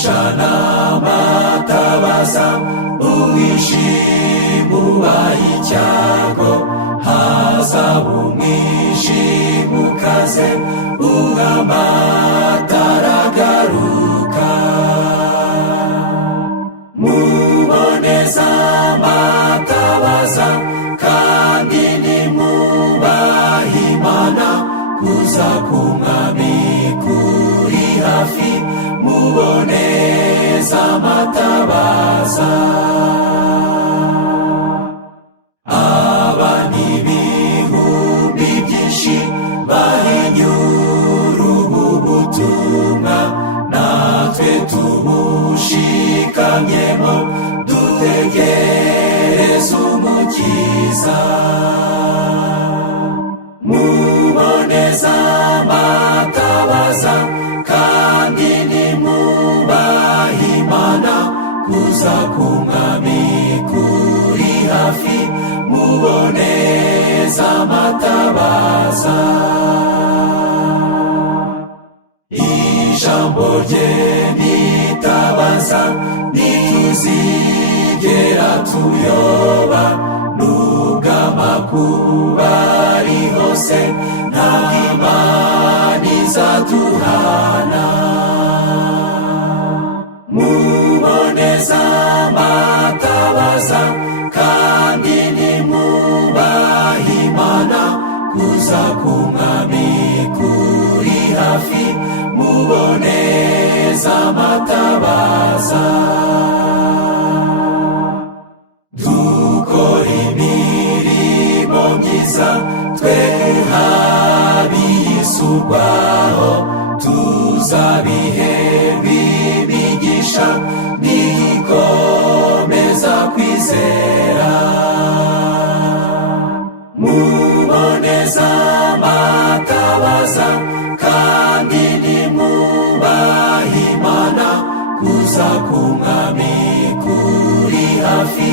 gucana amatabaza, umwijima ubaye icyago, hazaba umwijima ukaze, amatara agaruka. Muboneza amatabaza kandi nimwubahe Imana, kuza k'Umwami kuri hafi. Muboneza amatabaza. Abana ibihumbi byinshi bahinyura ubu butumwa, natwe tubushikamyemo dutegereze Umukiza. Muboneza amatabaza kandi nimwubahe Imana, kuza k'Umwami kuri hafi. Muboneza amatabaza. Ijambo rye nitabaza, ntituzigera tuyoba, nubwo amakuba ari hose, nta Imana izaduhana. Muboneza amatabaza kandi nimwubahe Imana, kuza k'Umwami kuri hafi. Muboneza amatabaza. Dukora imirimo myiza, twe abiyisurwaho, tuzabiherwa imigisha nikomeza kwizera. Muboneza amatabaza kandi nimwubahe Imana, kuza k'Umwami kuri hafi.